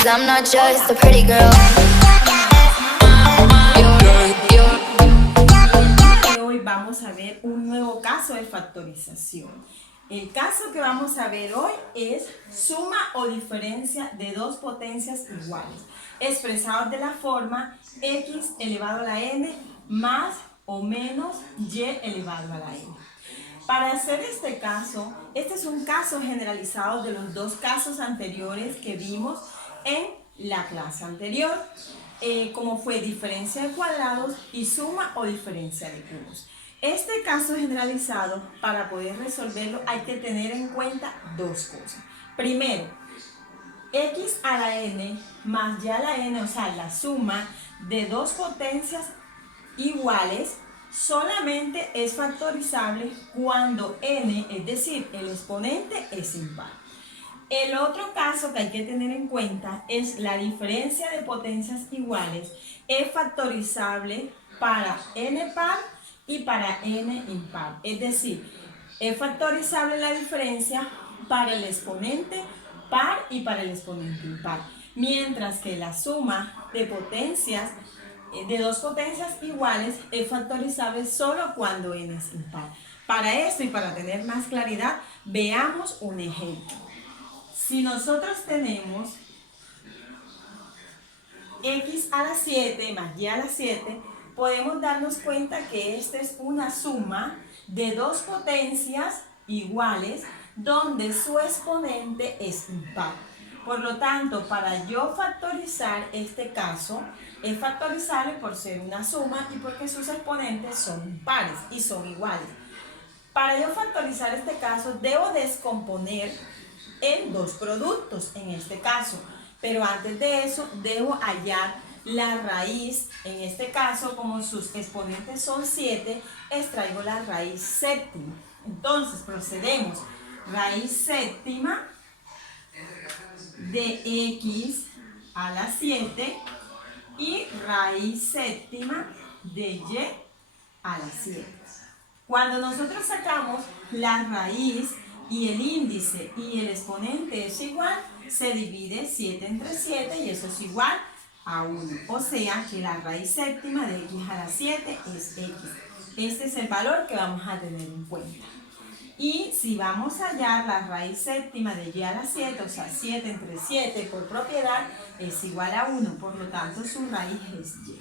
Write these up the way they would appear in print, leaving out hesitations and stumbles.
'cause I'm not just a pretty girl. Hoy vamos a ver un nuevo caso de factorización. El caso que vamos a ver hoy es suma o diferencia de dos potencias iguales, expresados de la forma x elevado a la n más o menos y elevado a la n. Para hacer este caso, este es un caso generalizado de los dos casos anteriores que vimos en la clase anterior, como fue diferencia de cuadrados y suma o diferencia de cubos. Este caso generalizado, para poder resolverlo, hay que tener en cuenta dos cosas. Primero, x a la n más y a la n, o sea, la suma de dos potencias iguales, solamente es factorizable cuando n, es decir, el exponente es impar. El otro caso que hay que tener en cuenta es la diferencia de potencias iguales es factorizable para n par y para n impar. Es decir, es factorizable la diferencia para el exponente par y para el exponente impar. Mientras que la suma de potencias de dos potencias iguales es factorizable solo cuando n es impar. Para esto y para tener más claridad, veamos un ejemplo. Si nosotros tenemos x a la 7 más y a la 7, podemos darnos cuenta que esta es una suma de dos potencias iguales donde su exponente es impar. Por lo tanto, para yo factorizar este caso, es factorizable por ser una suma y porque sus exponentes son impares y son iguales. Para yo factorizar este caso, debo descomponer en dos productos en este caso, pero antes de eso debo hallar la raíz. En este caso, como sus exponentes son 7, extraigo la raíz séptima. Entonces procedemos: raíz séptima de x a la 7 y raíz séptima de y a la 7. Cuando nosotros sacamos la raíz y el índice y el exponente es igual, se divide 7 entre 7 y eso es igual a 1. O sea que la raíz séptima de x a la 7 es x. Este es el valor que vamos a tener en cuenta. Y si vamos a hallar la raíz séptima de y a la 7, o sea 7 entre 7 por propiedad, es igual a 1. Por lo tanto, su raíz es y.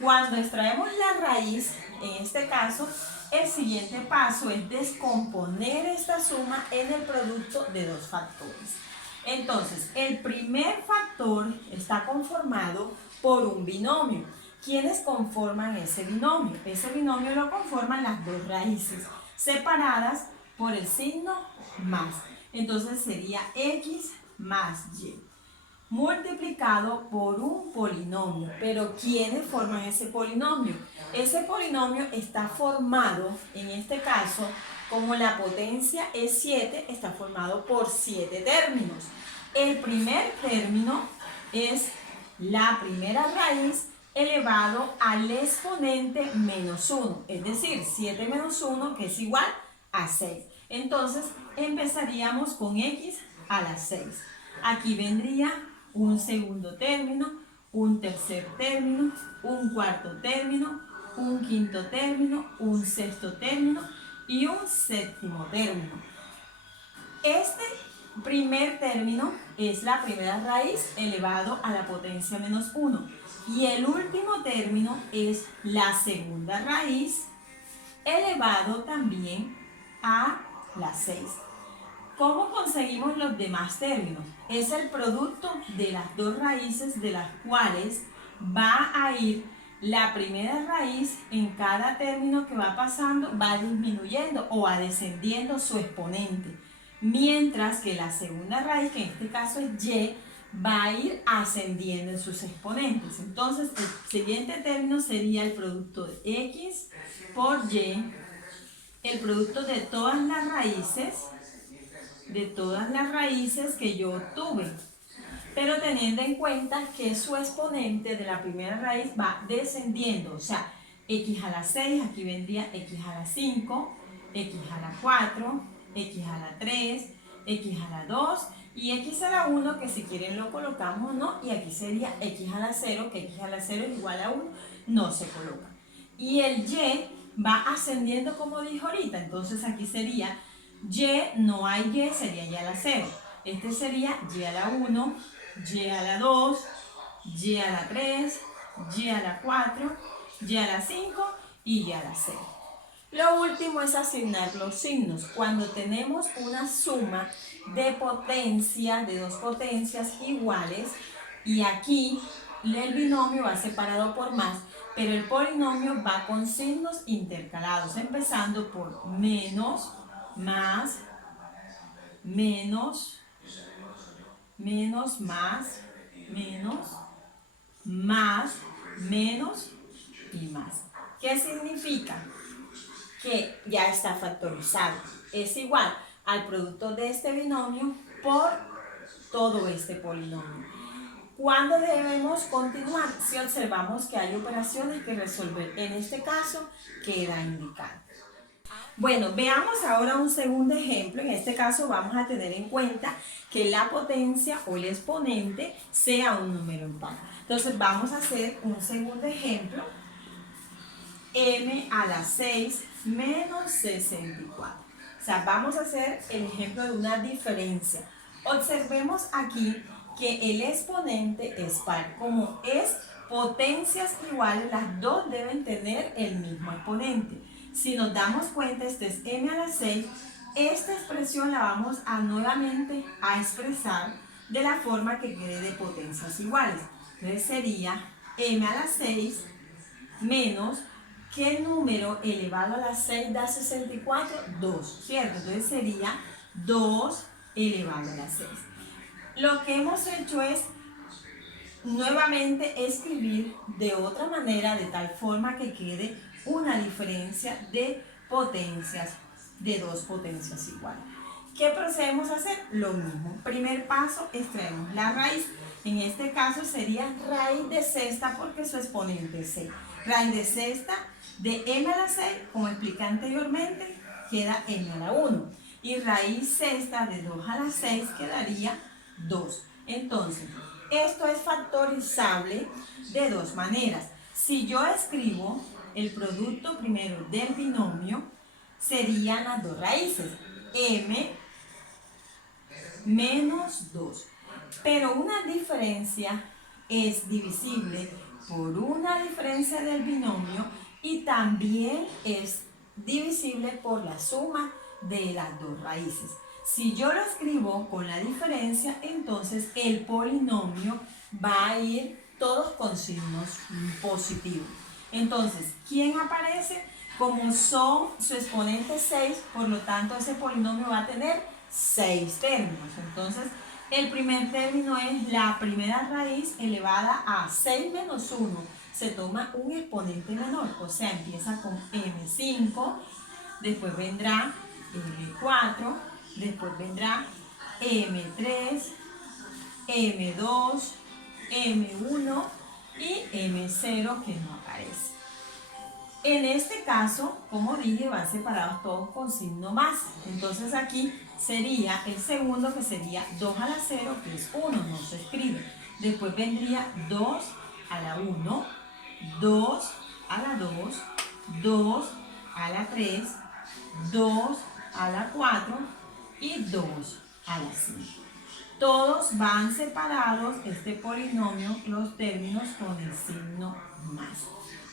Cuando extraemos la raíz, en este caso, el siguiente paso es descomponer esta suma en el producto de dos factores. Entonces, el primer factor está conformado por un binomio. ¿Quiénes conforman ese binomio? Ese binomio lo conforman las dos raíces, separadas por el signo más. Entonces sería x más y, multiplicado por un polinomio. Pero ¿quiénes forman ese polinomio? Ese polinomio está formado, en este caso, como la potencia es 7, está formado por 7 términos. El primer término es la primera raíz elevado al exponente menos 1, es decir, 7 menos 1, que es igual a 6. Entonces empezaríamos con x a la 6. Aquí vendría un segundo término, un tercer término, un cuarto término, un quinto término, un sexto término y un séptimo término. Este primer término es la primera raíz elevado a la potencia menos 1 y el último término es la segunda raíz elevado también a la 6. ¿Cómo conseguimos los demás términos? Es el producto de las dos raíces, de las cuales va a ir la primera raíz en cada término que va pasando, va disminuyendo o va descendiendo su exponente, mientras que la segunda raíz, que en este caso es y, va a ir ascendiendo en sus exponentes. Entonces el siguiente término sería el producto de x por y, el producto de todas las raíces que yo obtuve, pero teniendo en cuenta que su exponente de la primera raíz va descendiendo, o sea, x a la 6, aquí vendría x a la 5, x a la 4, x a la 3, x a la 2 Y x a la 1, que si quieren lo colocamos o no, y aquí sería x a la 0, que x a la 0 es igual a 1, no se coloca. Y el y va ascendiendo como dijo ahorita, entonces aquí sería y, no hay y, sería y a la 0. Este sería y a la 1, y a la 2, y a la 3, y a la 4, y a la 5 y y a la 6. Lo último es asignar los signos. Cuando tenemos una suma de potencia, de dos potencias iguales, y aquí el binomio va separado por más, pero el polinomio va con signos intercalados, empezando por menos, más, menos, menos, más, menos, más, menos y más. ¿Qué significa? Que ya está factorizado. Es igual al producto de este binomio por todo este polinomio. ¿Cuándo debemos continuar? Si observamos que hay operaciones que resolver. En este caso, queda indicado. Bueno, veamos ahora un segundo ejemplo. En este caso vamos a tener en cuenta que la potencia o el exponente sea un número impar. Entonces vamos a hacer un segundo ejemplo. M a la 6 menos 64. O sea, vamos a hacer el ejemplo de una diferencia. Observemos aquí que el exponente es par. Como es potencias iguales, las dos deben tener el mismo exponente. Si nos damos cuenta, este es m a la 6. Esta expresión la vamos a nuevamente a expresar de la forma que quede de potencias iguales. Entonces sería m a la 6 menos, ¿qué número elevado a la 6 da 64? 2, ¿cierto? Entonces sería 2 elevado a la 6. Lo que hemos hecho es nuevamente escribir de otra manera, de tal forma que quede una diferencia de potencias, de dos potencias iguales. ¿Qué procedemos a hacer? Lo mismo. Primer paso, extraemos la raíz. En este caso sería raíz de sexta porque su exponente es 6. Raíz de sexta de m a la 6, como expliqué anteriormente, queda m a la 1. Y raíz sexta de 2 a la 6 quedaría 2. Entonces, esto es factorizable de dos maneras. Si yo escribo el producto primero del binomio, serían las dos raíces, m menos 2. Pero una diferencia es divisible por una diferencia del binomio y también es divisible por la suma de las dos raíces. Si yo lo escribo con la diferencia, entonces el polinomio va a ir todos con signos positivos. Entonces, ¿quién aparece? Como son su exponente 6, por lo tanto ese polinomio va a tener 6 términos. Entonces, el primer término es la primera raíz elevada a 6 menos 1. Se toma un exponente menor, o sea, empieza con m5, después vendrá m4, después vendrá m3, m2, m1 y m0 que no aparece. En este caso, como dije, van separados todos con signo más. Entonces aquí sería el segundo, que sería 2 a la 0, que es 1, no se escribe. Después vendría 2 a la 1, 2 a la 2, 2 a la 3, 2 a la 4 y 2 a la 5. Todos van separados, este polinomio, los términos con el signo más.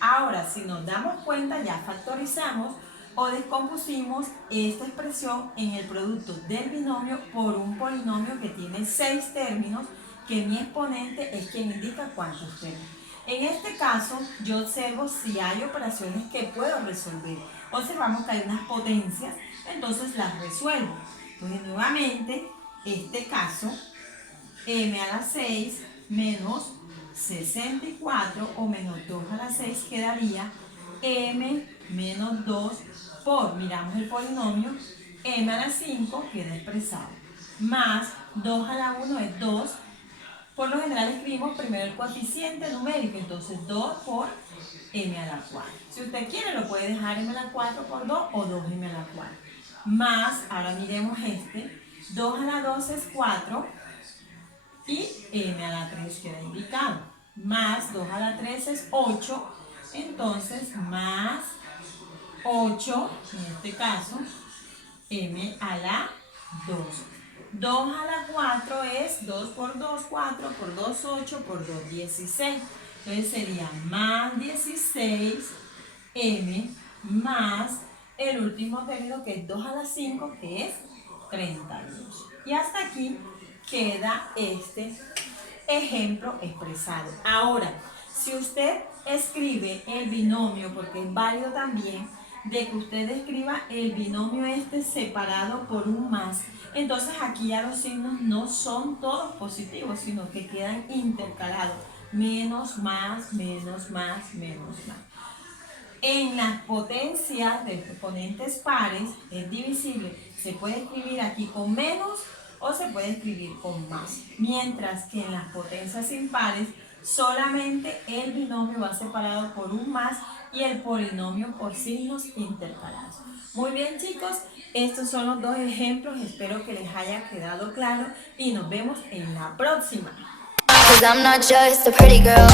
Ahora, si nos damos cuenta, ya factorizamos o descompusimos esta expresión en el producto del binomio por un polinomio que tiene 6 términos, que mi exponente es quien indica cuántos términos. En este caso, yo observo si hay operaciones que puedo resolver. Observamos que hay unas potencias, entonces las resuelvo. Entonces, nuevamente, este caso, m a la 6 menos 64 o menos 2 a la 6 quedaría m menos 2 por, miramos el polinomio, m a la 5 queda expresado, más 2 a la 1 es 2. Por lo general escribimos primero el coeficiente numérico, entonces 2 por m a la 4. Si usted quiere lo puede dejar m a la 4 por 2 o 2m a la 4. Más, ahora miremos este, 2 a la 2 es 4 y m a la 3 queda indicado. Más 2 a la 3 es 8, entonces más 8, en este caso, m a la 2. 2 a la 4 es 2 por 2, 4, por 2, 8, por 2, 16. Entonces sería más 16m más el último término que es 2 a la 5, que es 32. Y hasta aquí queda este ejemplo expresado. Ahora, si usted escribe el binomio, porque es válido también de que usted escriba el binomio este separado por un más, entonces aquí ya los signos no son todos positivos, sino que quedan intercalados. Menos, más, menos, más, menos, más. En las potencias de exponentes pares es divisible. Se puede escribir aquí con menos o se puede escribir con más. Mientras que en las potencias impares solamente el binomio va separado por un más y el polinomio por signos intercalados. Muy bien, chicos, estos son los dos ejemplos. Espero que les haya quedado claro y nos vemos en la próxima. 'Cause I'm not just a pretty girl.